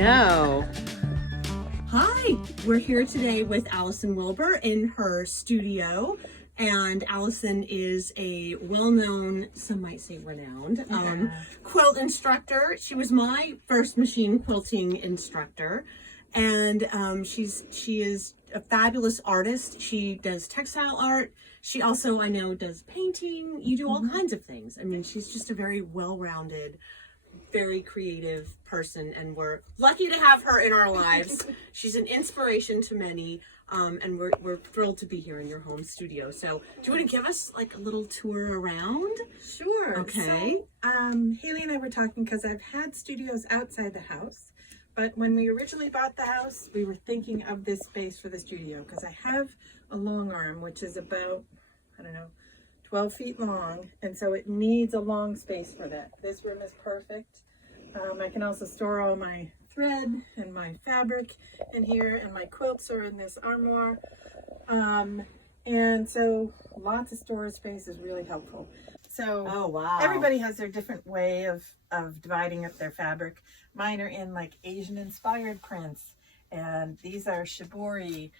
know. Hi, we're here today with Allison Wilbur in her studio. And Allison is a well-known, some might say renowned, quilt instructor. She was my first machine quilting instructor. And she is a fabulous artist. She does textile art. She also, I know, does painting. You do all kinds of things. I mean, she's just a very well-rounded, very creative person, and we're lucky to have her in our lives. She's an inspiration to many, and we're thrilled to be here in your home studio. So do you want to give us like a little tour around? Sure. Okay. So, Haley and I were talking because I've had studios outside the house, but when we originally bought the house, we were thinking of this space for the studio because I have a long arm, which is about, 12 feet long, and so it needs a long space for that. This room is perfect. I can also store all my thread and my fabric in here, and my quilts are in this armoire. And so lots of storage space is really helpful. So everybody has their different way of dividing up their fabric. Mine are in like Asian inspired prints, and these are shibori.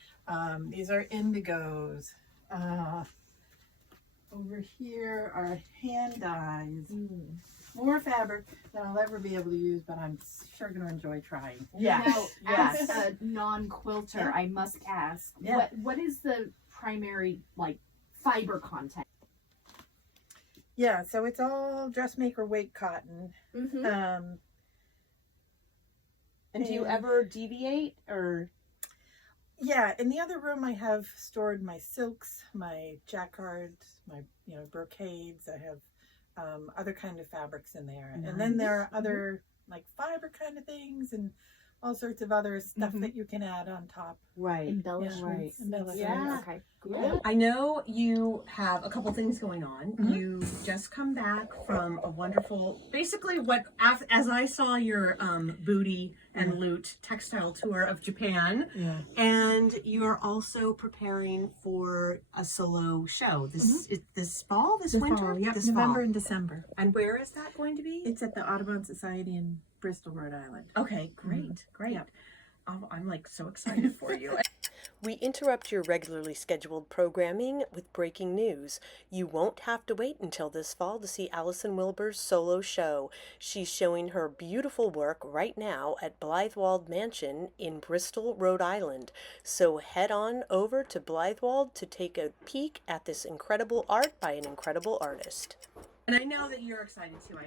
These are indigos. Over here are hand dyes. More fabric than I'll ever be able to use, but I'm sure going to enjoy trying. Now, as a non-quilter, I must ask, what is the primary fiber content? Yeah, so it's all dressmaker weight cotton. And do you ever deviate or? Yeah, in the other room I have stored my silks, my jacquards, my brocades. I have other kind of fabrics in there. Nice. And then there are other like fiber kind of things and all sorts of other stuff that you can add on top. Right. Embellishments. Yeah. Embellishments. Yeah. Okay. Yeah. I know you have a couple things going on. You just come back from a wonderful, basically as I saw your booty and loot textile tour of Japan, and you're also preparing for a solo show this fall, this winter, fall, this November fall. and December. And where is that going to be? It's at the Audubon Society in Bristol, Rhode Island. Okay, great. Yep. I'm like so excited for you. We interrupt your regularly scheduled programming with breaking news. You won't have to wait until this fall to see Allison Wilbur's solo show. She's showing her beautiful work right now at Blythewald Mansion in Bristol, Rhode Island. So head on over to Blythewald to take a peek at this incredible art by an incredible artist. And I know that you're excited too.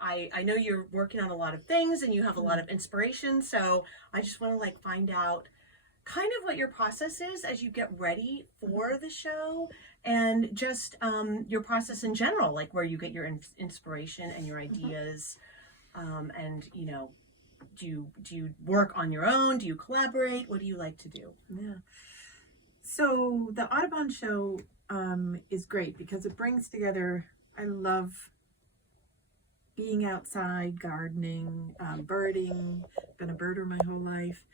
I know you're working on a lot of things and you have a lot of inspiration. So I just want to find out kind of what your process is as you get ready for the show, and just your process in general, like where you get your inspiration and your ideas. And do you work on your own? Do you collaborate? What do you like to do? Yeah. So the Audubon show is great because it brings together. I love being outside, gardening, birding. Been a birder my whole life.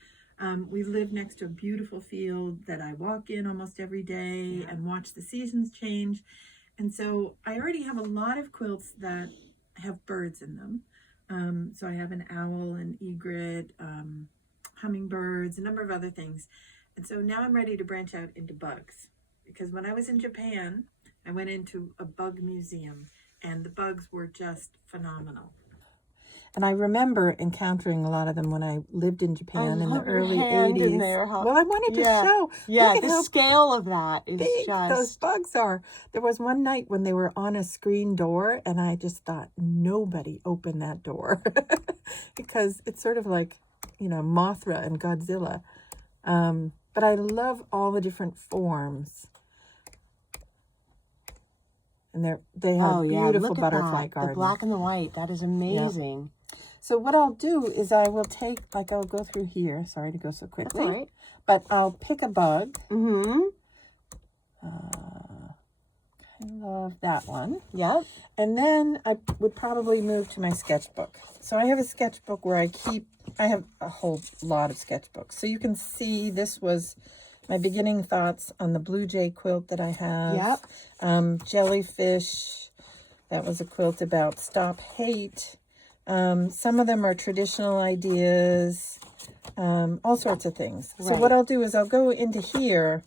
We live next to a beautiful field that I walk in almost every day and watch the seasons change. And so I already have a lot of quilts that have birds in them. So I have an owl, an egret, hummingbirds, a number of other things. And so now I'm ready to branch out into bugs. Because when I was in Japan, I went into a bug museum, and the bugs were just phenomenal. And I remember encountering a lot of them when I lived in Japan in the early 80s. Well, I wanted to show. Yeah, Look at the how scale of that is big just... those bugs are. There was one night when they were on a screen door, and I just thought, nobody open that door. Because it's sort of like, Mothra and Godzilla. But I love all the different forms. And they have beautiful butterfly gardens. The black and the white, that is amazing. Yeah. So what I'll do is I will take, I'll go through here. Sorry to go so quickly. That's all right. But I'll pick a bug. I love that one. Yep. And then I would probably move to my sketchbook. So I have a sketchbook where I have a whole lot of sketchbooks. So you can see this was my beginning thoughts on the Blue Jay quilt that I have. Yep. Jellyfish. That was a quilt about stop hate. Some of them are traditional ideas, all sorts of things. So Right. what I'll do is I'll go into here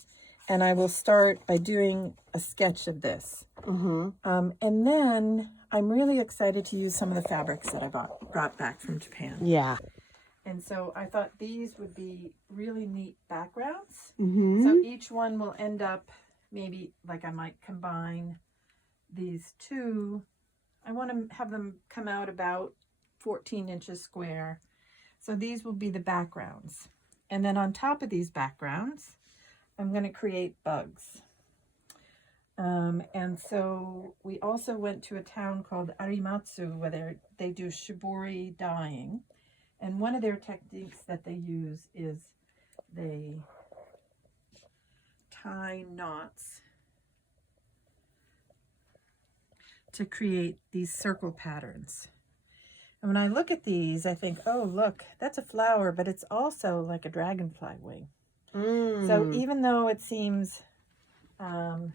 and I will start by doing a sketch of this. And then I'm really excited to use some of the fabrics that I brought back from Japan. Yeah. And so I thought these would be really neat backgrounds. Mm-hmm. So each one will end up, maybe like I might combine these two. I want to have them come out about 14 inches square. So these will be the backgrounds. And then on top of these backgrounds, I'm going to create bugs. And so we also went to a town called Arimatsu where they do shibori dyeing. And one of their techniques that they use is they tie knots to create these circle patterns. And when I look at these, I think, oh, look, that's a flower, but it's also like a dragonfly wing. So even though it seems somewhat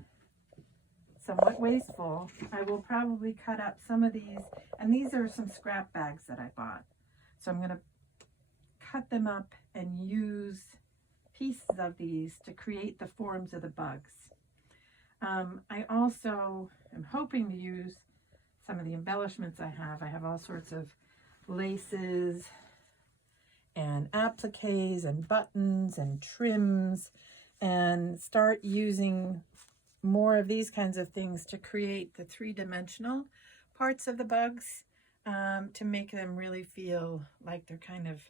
wasteful, I will probably cut up some of these. And these are some scrap bags that I bought. So I'm going to cut them up and use pieces of these to create the forms of the bugs. I also am hoping to use some of the embellishments I have. I have all sorts of laces and appliques and buttons and trims, and start using more of these kinds of things to create the three-dimensional parts of the bugs, to make them really feel like they're kind of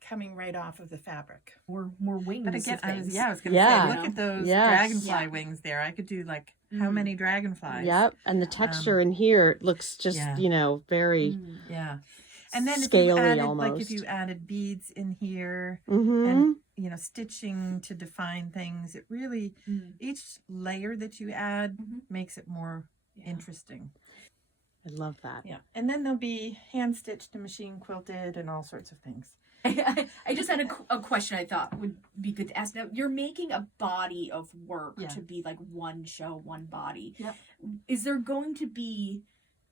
coming right off of the fabric. More wings. But again, of things. I was going to Yeah. say, look at those Yes. dragonfly wings there. I could do like how many dragonflies? Yep. And the texture in here looks just, yeah. Very Yeah. And then scaly if you added, almost. like if you added beads in here Mm-hmm. and, stitching to define things, it really, each layer that you add makes it more interesting. I love that. Yeah. And then there'll be hand stitched and machine quilted and all sorts of things. I just had a question I thought would be good to ask. Now, you're making a body of work Yeah. to be like one show, one body. Yep. Is there going to be,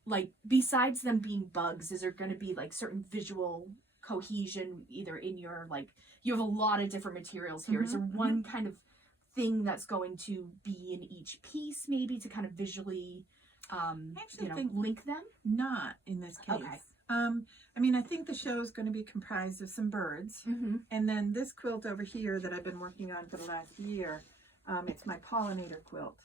like, besides them being bugs, is there going to be like certain visual cohesion either in your, like, you have a lot of different materials here. Is there one kind of thing that's going to be in each piece maybe to kind of visually think link them? Not in this case. Okay. I think the show is going to be comprised of some birds. And then this quilt over here that I've been working on for the last year, it's my pollinator quilt.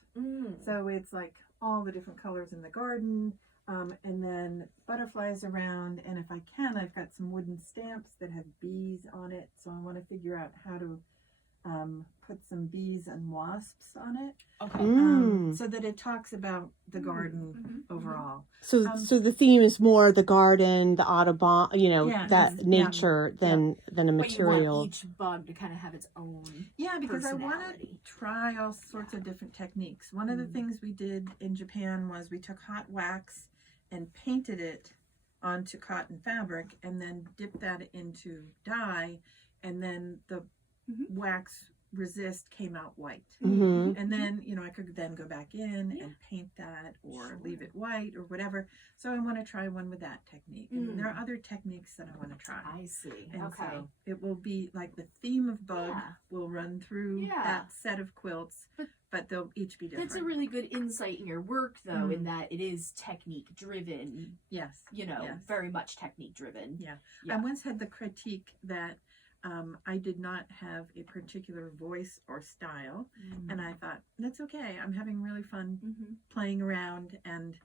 So it's like all the different colors in the garden, and then butterflies around. And if I can, I've got some wooden stamps that have bees on it. So I want to figure out how to put some bees and wasps on it. Okay. So that it talks about the garden overall. So the theme is more the garden, the Audubon, that nature than a But you material. want each bug to kind of have its own. Yeah, because I want to personality. try all sorts of different techniques. One of the things we did in Japan was we took hot wax and painted it onto cotton fabric and then dipped that into dye, and then the wax resist came out white. Mm-hmm. And then, I could then go back in and paint that or leave it white or whatever. So I want to try one with that technique. And there are other techniques that I want to try. I see. And Okay. so it will be like the theme of bug will run through that set of quilts, but they'll each be different. That's a really good insight in your work, though, in that it is technique driven. Yes. Very much technique driven. Yeah. Yeah. I once had the critique that I did not have a particular voice or style, and I thought, that's okay. I'm having really fun playing around, and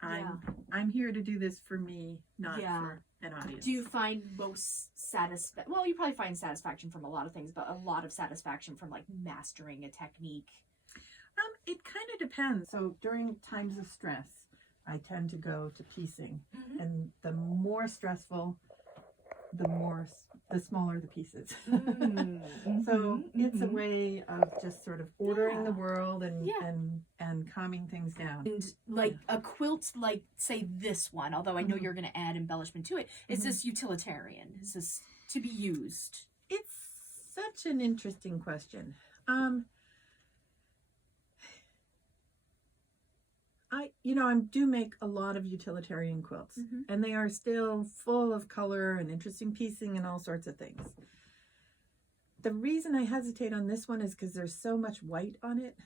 I'm here to do this for me, not for an audience. Do you find most satisfaction? Well, you probably find satisfaction from a lot of things, but a lot of satisfaction from like mastering a technique. It kind of depends. So during times of stress, I tend to go to piecing, and the more stressful, the smaller the pieces. So it's a way of just sort of ordering the world and calming things down. And like a quilt, like say this one, although I know you're going to add embellishment to it, is this utilitarian? Is this to be used? It's such an interesting question. I do make a lot of utilitarian quilts, and they are still full of color and interesting piecing and all sorts of things. The reason I hesitate on this one is because there's so much white on it.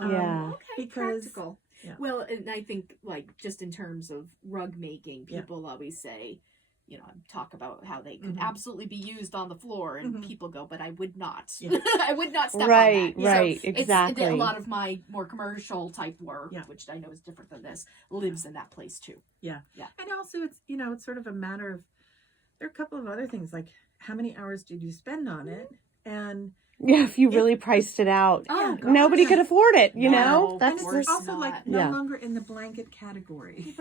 Yeah. Okay, because practical. yeah. Well, and I think, like, just in terms of rug making, people always say, talk about how they could absolutely be used on the floor, and people go, but I would not. I would not step on that. Right, so exactly. A lot of my more commercial type work, which I know is different than this, lives in that place too. Yeah. And also it's, it's sort of a matter of, there are a couple of other things, like how many hours did you spend on it? And if you really priced it out, nobody could afford it, you know? That's also like no longer in the blanket category.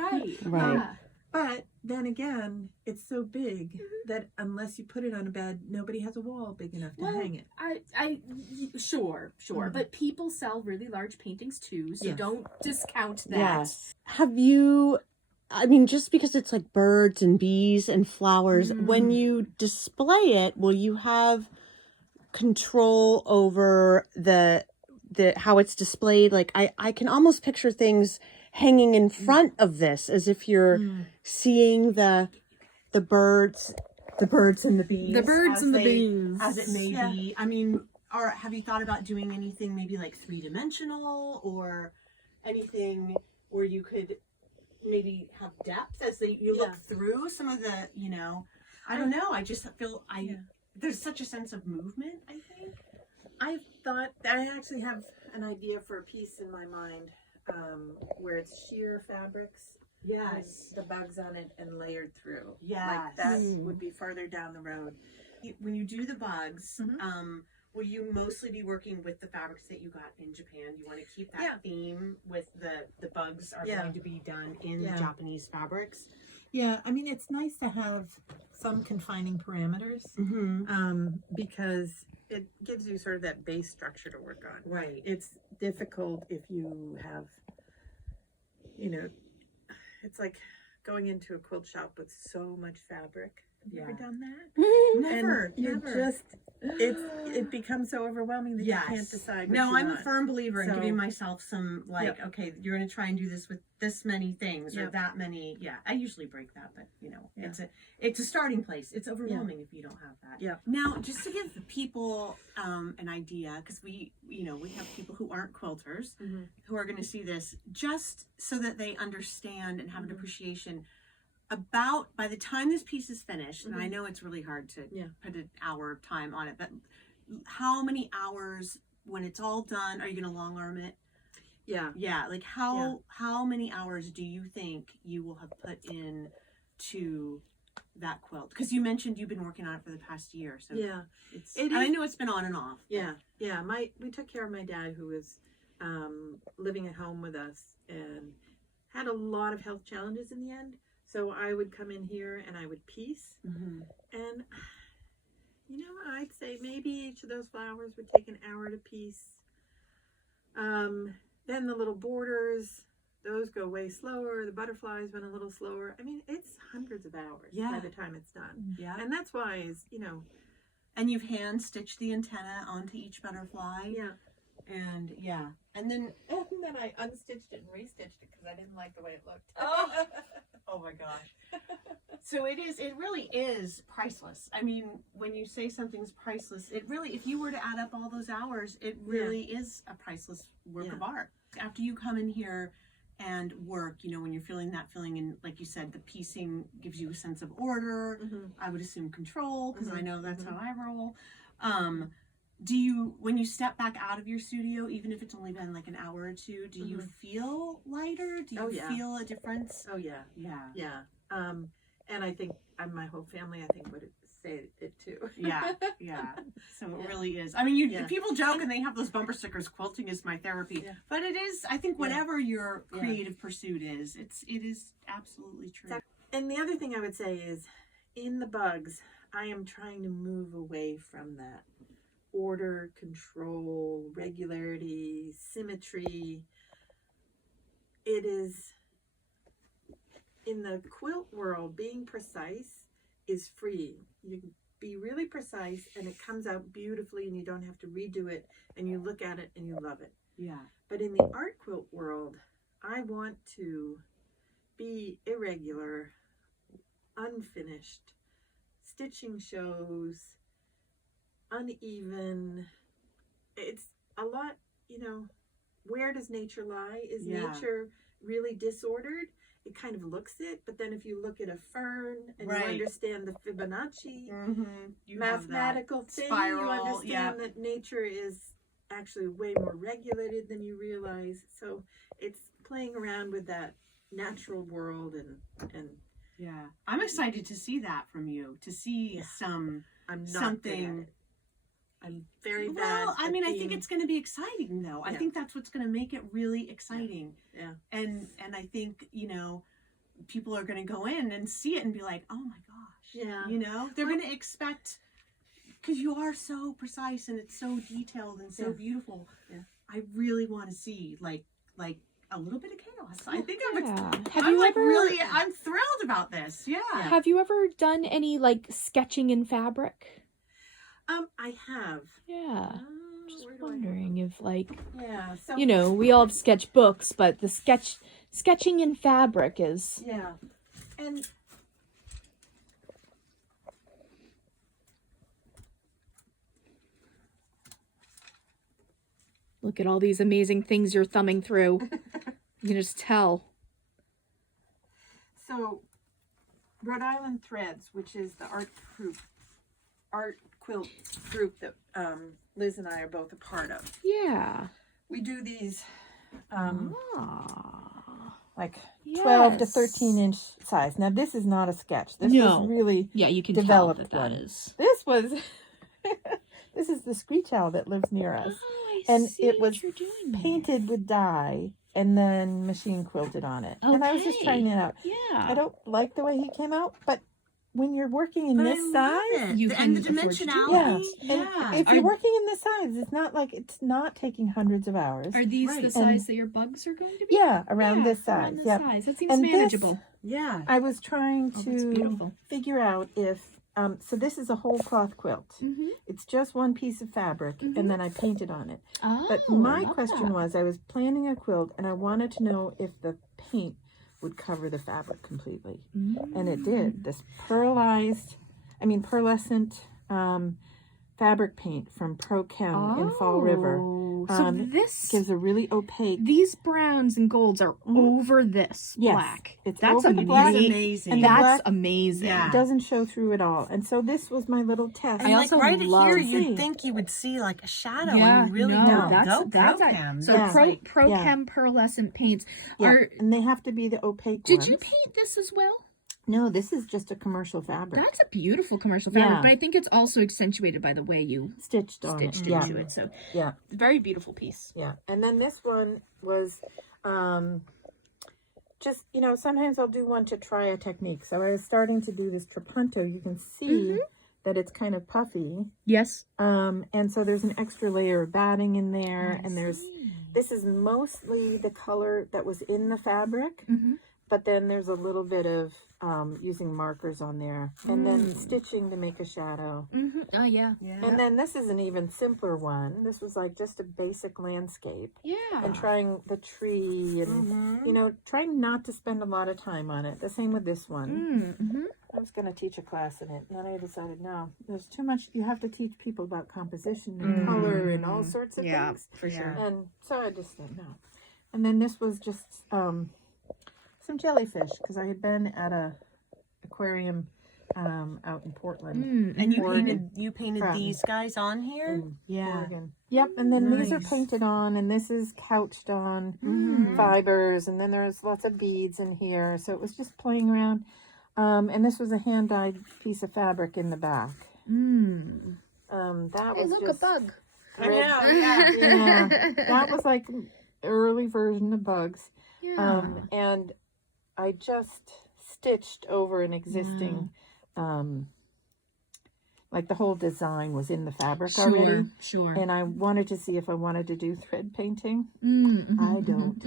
Right. But then again, it's so big that unless you put it on a bed, nobody has a wall big enough to hang it. Sure. But people sell really large paintings too, so don't discount that. Yes. Have you, just because it's like birds and bees and flowers, when you display it, will you have control over the how it's displayed? Like I can almost picture things hanging in front of this as if you're seeing the birds and the bees. The birds and the bees. As it may be. Or have you thought about doing anything maybe like 3-dimensional or anything where you could maybe have depth as you look through some of the, I don't know. I just feel there's such a sense of movement, I think. I've thought, I actually have an idea for a piece in my mind. Where it's sheer fabrics, the bugs on it and layered through. Like that would be farther down the road. When you do the bugs, will you mostly be working with the fabrics that you got in Japan? You want to keep that theme with the bugs are going to be done in the Japanese fabrics? Yeah, it's nice to have some confining parameters because it gives you sort of that base structure to work on. Right. It's difficult if you have, it's like going into a quilt shop with so much fabric. Have you ever done that? Never. It becomes so overwhelming that you can't decide what you I'm want. a firm believer in giving myself some, okay, you're going to try and do this with this many things or that many. I usually break that, but it's a starting place. It's overwhelming if you don't have that. Now, just to give the people an idea, because we have people who aren't quilters who are going to see this, just so that they understand and have an appreciation about, by the time this piece is finished, and I know it's really hard to put an hour time on it, but how many hours when it's all done are you going to long arm it? Like how many hours do you think you will have put in to that quilt? Because you mentioned you've been working on it for the past year, so I know it's been on and off. We took care of my dad, who was living at home with us and had a lot of health challenges in the end. So I would come in here and I would piece, and I'd say maybe each of those flowers would take an hour to piece. Then the little borders, those go way slower. The butterflies went a little slower. It's hundreds of hours by the time it's done. And that's why And you've hand stitched the antenna onto each butterfly. And and then I unstitched it and restitched it because I didn't like the way it looked. Oh my gosh. So it really is priceless. When you say something's priceless, it really, if you were to add up all those hours, it really is a priceless work of art. After you come in here and work, when you're feeling that feeling, and like you said, the piecing gives you a sense of order, I would assume control, because I know that's how I roll. Do you, when you step back out of your studio, even if it's only been like an hour or two, do you feel lighter? Do you feel a difference? Oh yeah. And I think my whole family, I think, would say it too. So it really is. People joke and they have those bumper stickers, quilting is my therapy. But it is, I think, whatever your creative pursuit is, it is absolutely true. And the other thing I would say is, in the bugs, I am trying to move away from that. Order, control, regularity, symmetry. It is, in the quilt world, being precise is free. You can be really precise and it comes out beautifully and you don't have to redo it, and you look at it and you love it. But in the art quilt world, I want to be irregular, unfinished, stitching shows, uneven. It's a lot, where does nature lie? Is nature really disordered? It kind of looks it, but then if you look at a fern and you understand the Fibonacci mathematical thing, you understand that nature is actually way more regulated than you realize. So it's playing around with that natural world and yeah. I'm excited to see that from you, to see I'm not something. good at it. I'm very bad. Well, I mean, I think it's going to be exciting, though. I think that's what's going to make it really exciting. Yeah. And I think, people are going to go in and see it and be like, oh my gosh. Yeah. They're going to expect, because you are so precise and it's so detailed and so beautiful. Yeah. I really want to see like a little bit of chaos. I think I'm thrilled about this. Yeah. Have you ever done any like sketching in fabric? I have. Yeah. Just wondering if like, so we all have sketch books, but the sketching in fabric is. Yeah. And look at all these amazing things you're thumbing through. You can just tell. so Rhode Island Threads, which is the art quilt group that Liz and I are both a part of. Yeah. We do these like 12 to 13 inch size. Now this is not a sketch. This was really you can developed tell one. is. This was this is the screech owl that lives near us. Oh, and see it what was you're doing there. painted with dye and then machine quilted on it. And I was just trying it out. Yeah. I don't like the way he came out, but when you're working in this size, You and the can afford to do dimensionality. and if you're working in this size, it's not like it's not taking hundreds of hours. Are these the size that your bugs are going to be? Yeah, around this size. Around this Yep. size. That seems And manageable. Yeah. I was trying that's to beautiful. figure out if so this is a whole cloth quilt. Mm-hmm. It's just one piece of fabric and then I painted on it. Oh, But my question was, I was planning a quilt and I wanted to know if the paint would cover the fabric completely. And it did. This pearlescent fabric paint from Pro Chem in Fall River. So this Gives a really opaque. these browns and golds are over this Yes, black. it's That's over the black. Amazing. And the That's black- amazing. Yeah. It doesn't show through at all. And so this was my little test. And I like also right love here, to you'd see. think you would see like a shadow, Yeah, and you really no, don't. that's Go Pro-Chem. so Yeah. Pro Yeah. Chem pearlescent paints Yeah, are. and they have to be the opaque Did ones. you paint this as well? No, this is just a commercial fabric. That's a beautiful commercial fabric, Yeah. but I think it's also accentuated by the way you Stitched on stitched it. Yeah. into it. So Yeah. very beautiful piece. Yeah. And then this one was just, sometimes I'll do one to try a technique. So I was starting to do this trapunto. You can see that it's kind of puffy. Yes. And so there's an extra layer of batting in there. And this is mostly the color that was in the fabric. But then there's a little bit of using markers on there. And then stitching to make a shadow. Oh, yeah. And then this is an even simpler one. This was like just a basic landscape. Yeah. And trying the tree and, trying not to spend a lot of time on it. The same with this one. I was going to teach a class in it. And then I decided, no, there's too much. You have to teach people about composition and color and all sorts of things. For sure. And so I just said no. And then this was just some jellyfish because I had been at a aquarium out in Portland. And Oregon. you painted From- these guys on here. Oregon. Yep, and then these are Nice. painted on, and this is couched on fibers, and then there's lots of beads in here. So it was just playing around. And this was a hand-dyed piece of fabric in the back. That was Look, just a bug. I know. Yeah. yeah, that was like early version of bugs. Yeah. And I just stitched over an existing, like the whole design was in the fabric already. Sure. And I wanted to see if I wanted to do thread painting. I don't.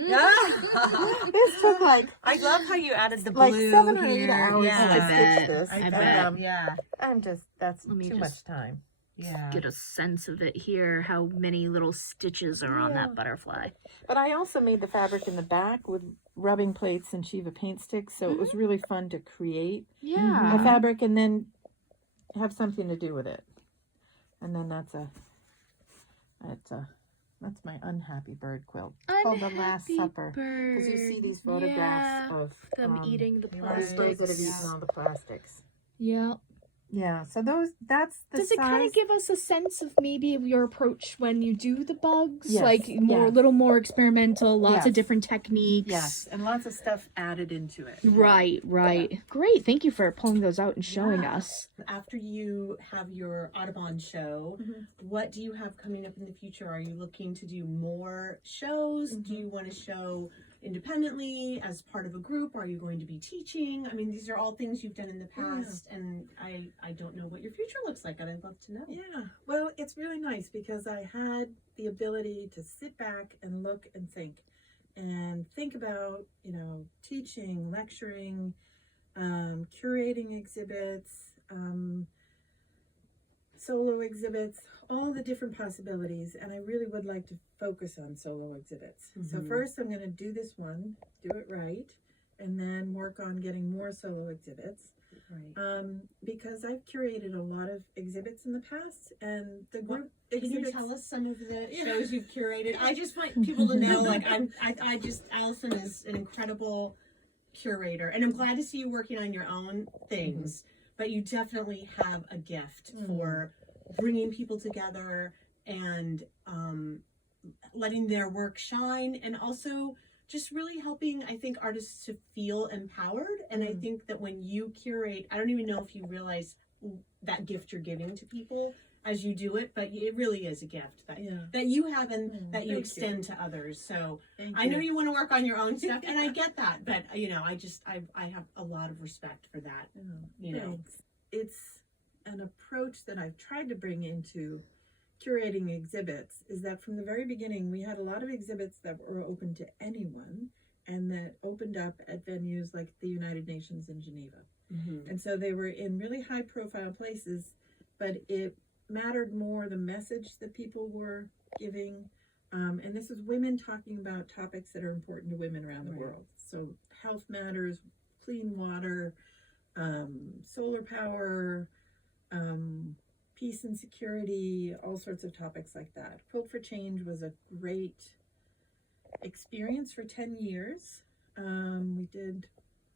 This took like I love how you added the like blue 7 or 8 here. hours Yeah. to stitch this. I And, bet. Yeah. I'm just, that's Let me too just- much time. get a sense of it here, how many little stitches are on that butterfly. But I also made the fabric in the back with rubbing plates and Shiva paint sticks, so it was really fun to create a fabric and then have something to do with it. And then that's my unhappy bird quilt. It's called The Last Supper. Because you see these photographs of them eating the those plastics. birds that have eaten all the plastics. Yeah. Yeah, so that's the Does it kind size. of give us a sense of maybe your approach when you do the bugs? Yes, Like a little more experimental, lots of different techniques. Yes, and lots of stuff added into it. Right. Great. Thank you for pulling those out and showing us. After you have your Audubon show, what do you have coming up in the future? Are you looking to do more shows? Do you want to show independently as part of a group? Are you going to be teaching? I mean, these are all things you've done in the past, and I don't know what your future looks like, and I'd love to know. Yeah, well, it's really nice because I had the ability to sit back and look and think about, teaching, lecturing, curating exhibits, solo exhibits, all the different possibilities, and I really would like to focus on solo exhibits. So first I'm going to do this one, do it right, and then work on getting more solo exhibits. Right. Because I've curated a lot of exhibits in the past, and the group Can exhibits. you tell us some of the shows you've curated? I just want people to know, like, Allison is an incredible curator, and I'm glad to see you working on your own things, but you definitely have a gift for bringing people together and letting their work shine, and also just really helping, I think, artists to feel empowered. And I think that when you curate, I don't even know if you realize that gift you're giving to people as you do it, but it really is a gift that you have and that you extend to others. So I know you want to work on your own stuff, and I get that, but I have a lot of respect for that. It's an approach that I've tried to bring into curating exhibits, is that from the very beginning we had a lot of exhibits that were open to anyone and that opened up at venues like the United Nations in Geneva. And so they were in really high profile places, but it mattered more the message that people were giving, and this is women talking about topics that are important to women around the world. So health matters, clean water, solar power, peace and security, all sorts of topics like that. Quilt for Change was a great experience for 10 years. We did,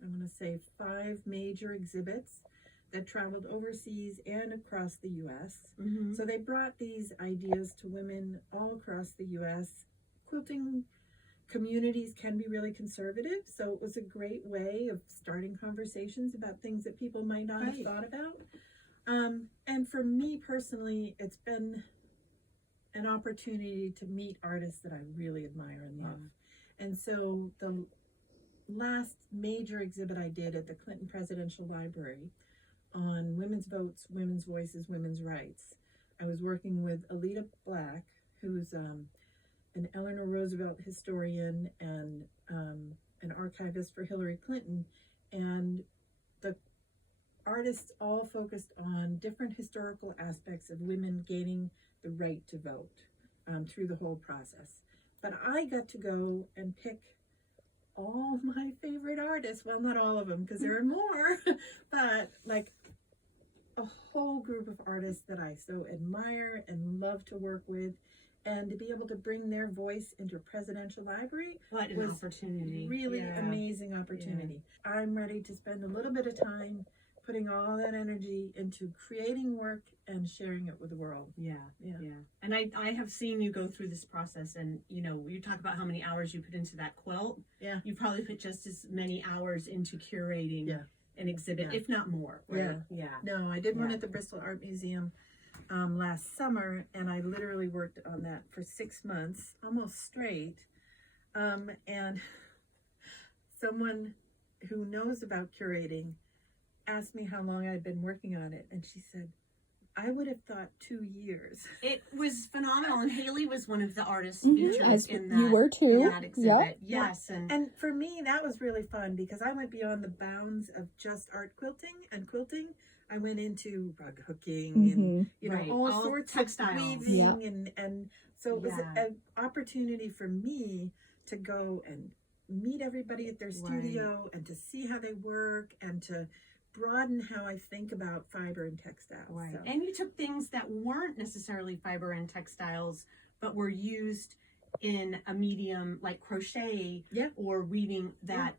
I'm going to say, 5 major exhibits that traveled overseas and across the U.S. So they brought these ideas to women all across the U.S. Quilting communities can be really conservative, so it was a great way of starting conversations about things that people might not have thought about. And for me personally, it's been an opportunity to meet artists that I really admire and love. And so the last major exhibit I did at the Clinton Presidential Library on women's votes, women's voices, women's rights, I was working with Alita Black, who's an Eleanor Roosevelt historian and an archivist for Hillary Clinton, and the artists all focused on different historical aspects of women gaining the right to vote through the whole process. But I got to go and pick all my favorite artists, well, not all of them because there are more, but like a whole group of artists that I so admire and love to work with, and to be able to bring their voice into a presidential library What an opportunity. Really amazing opportunity. I'm ready to spend a little bit of time putting all that energy into creating work and sharing it with the world. Yeah. And I have seen you go through this process, and you talk about how many hours you put into that quilt. Yeah. You probably put just as many hours into curating an exhibit, if not more. Right? Yeah. No, I did one at the Bristol Art Museum last summer, and I literally worked on that for 6 months, almost straight. And someone who knows about curating asked me how long I'd been working on it, and she said, I would have thought 2 years. It was phenomenal, and Haley was one of the artists featured in that. You were too. In that exhibit. Yep. Yes, and for me that was really fun because I went beyond the bounds of just art quilting and quilting. I went into rug hooking Mm-hmm. and Right. all All sorts textiles. of weaving and so it was Yeah. an opportunity for me to go and meet everybody at their studio and to see how they work and to broaden how I think about fiber and textiles. Right. So. And you took things that weren't necessarily fiber and textiles, but were used in a medium like crochet or weaving that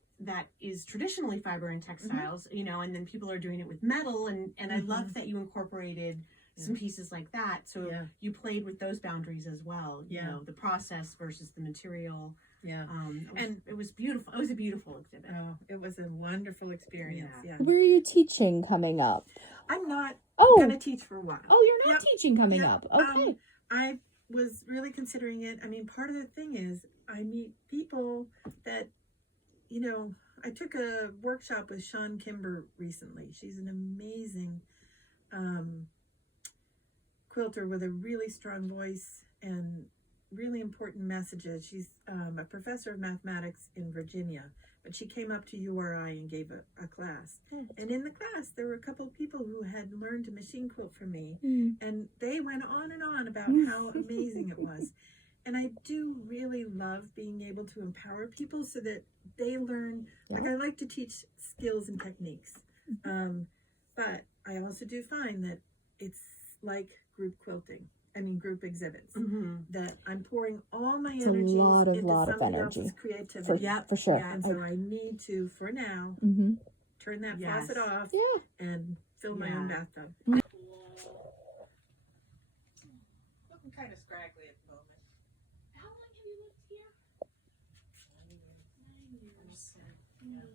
is traditionally fiber and textiles, you know, and then people are doing it with metal. And I love that you incorporated some pieces like that. So you played with those boundaries as well, you know, the process versus the material. Yeah. It was beautiful. It was a beautiful exhibit. Oh, it was a wonderful experience. Yeah. Where are you teaching coming up? I'm not Oh, going to teach for a while. oh, you're not teaching coming up. Okay. I was really considering it. I mean, part of the thing is I meet people that, you know, I took a workshop with Shawn Kimber recently. She's an amazing quilter with a really strong voice and really important messages. She's a professor of mathematics in Virginia, but she came up to URI and gave a class. And in the class, there were a couple of people who had learned to machine quilt from me, and they went on and on about how amazing it was. And I do really love being able to empower people so that they learn, like I like to teach skills and techniques. But I also do find that it's like group quilting. I mean, group exhibits. That I'm pouring all my energies into somebody else's creativity. For sure. And so I need to, for now, turn that faucet off and fill my own bathtub. Looking kind of scraggly at the moment. How long have you lived here? 9 years.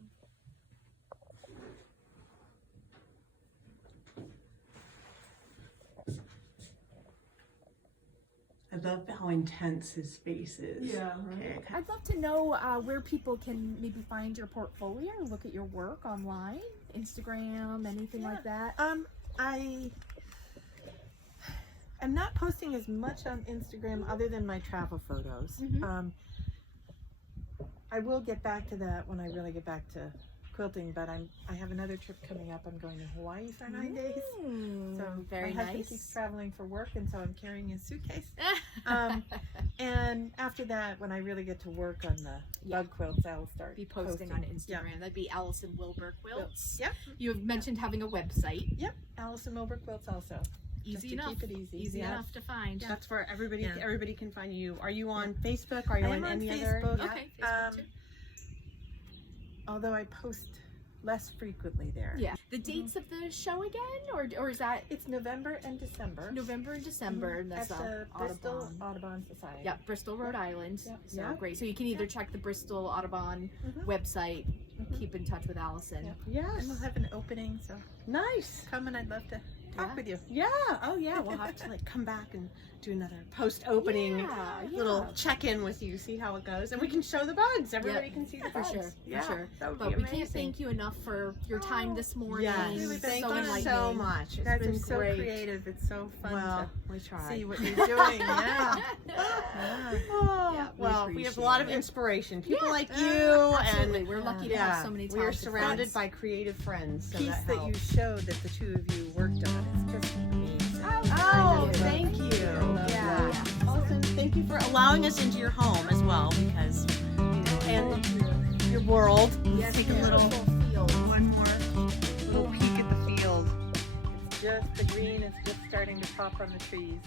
I love how intense his face is. Yeah. Okay. I'd love to know where people can maybe find your portfolio or look at your work online, Instagram, anything like that. I'm not posting as much on Instagram other than my travel photos. I will get back to that when I really get back to quilting, but I have another trip coming up. I'm going to Hawaii for 9 days. So Very my husband nice. keeps traveling for work, and so I'm carrying his suitcase. And after that, when I really get to work on the bug quilts, I'll start Be posting on Instagram. That'd be Allison Wilbur Quilts. Yep. You have mentioned having a website. Yep. Allison Wilbur Quilts also. Easy Just enough. to keep it easy. Enough to find. That's where everybody Yeah. everybody can find you. Are you on Facebook? Are you I on am on any Facebook. other? Okay. Facebook too. Although I post less frequently there. Yeah. The dates of the show again, or is that It's November and December. November and December? And that's at the Bristol Audubon. Audubon Society. Yeah, Bristol, Rhode Island. Yep. So Yep. great. So you can either check the Bristol Audubon website, keep in touch with Allison. Yep. Yes. And we'll have an opening, so Nice. come and I'd love to talk with you. Yeah. Oh yeah. We'll have to like come back and do another post-opening little check-in with you, see how it goes, and we can show the bugs. Everybody can see the For bugs. sure. Yeah. For sure. That would But be we amazing. can't thank you enough for your time this morning. Yes. Really been Thank so you so enlightening. much. You It's guys been are so great. creative. It's so fun Well, we to try. see what you're doing. Yeah. Oh, Yeah, we well, we have a lot of appreciate it. inspiration. People like you, Absolutely. and We're lucky to yeah, have so many we're talented surrounded friends. by creative friends. So Piece that that you helps. showed that the two of you worked on is just amazing. Oh, thank you. Yeah. Awesome. Thank you for allowing us into your home as well, because and your world. Yes, Take a little One more peek at the field. It's just the green is just starting to pop on the trees.